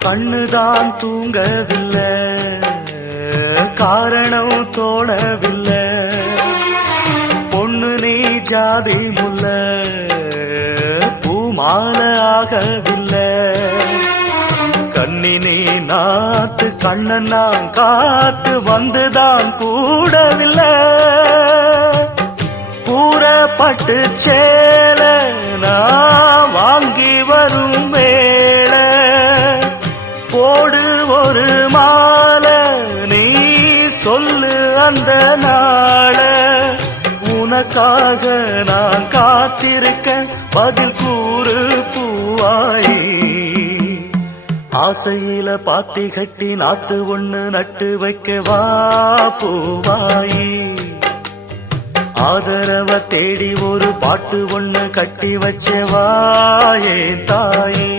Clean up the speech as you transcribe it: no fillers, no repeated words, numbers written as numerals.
கண்ணுதான் தூங்கவில்லை, காரணம் தோணவில்லை. பொண்ணு நீ ஜாதி முல்ல, பூமால ஆகவில்லை. கண்ணி நீ நாத்து, கண்ணன் நான் காத்து வந்துதான் கூடவில்லை. கூறப்பட்டு சேல நான் வாங்கி வரும் வேளை, போடு ஒரு மாலை நீ சொல்லு அந்த நாள. உனக்காக நான் காத்திருக்க பதில் கூறு பூவாயி. ஆசையில பாத்தி கட்டி நாத்து ஒண்ணு நட்டு வைக்க வா பூவாயி. ஆதரவ தேடி ஒரு பாட்டு ஒண்ணு கட்டி வச்ச வா என் தாயே.